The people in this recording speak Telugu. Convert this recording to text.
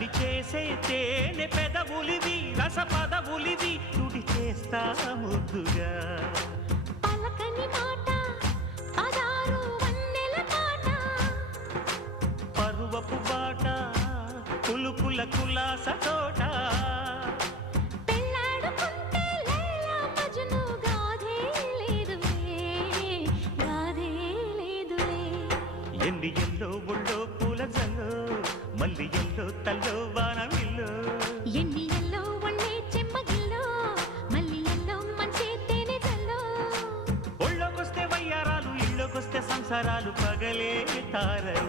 తడి చేసే తేనె పెదవులివి రస పదవులివి తుడి చేస్తా ముద్దుగా పలకని మాట పదారు వన్నెల పాట పరువపు బాట కులుకుల కులాస తోట పెళ్ళాడుకుంటే లైలా మజ్ను గాథే లేదులే ఎన్ని ఎల్లో ఒళ్ళో పూల జల్లో మల్లి ఎల్లో తల్లో వానవిల్లో ఎన్ని ఎల్లో ఒళ్ళే చెమ్మగిల్లో మల్లి ఎల్లో మంచి తేనె జల్లో ఒళ్ళోకొస్తే వయ్యారాలు ఇళ్ళోకొస్తే సంసారాలు పగలే తారలు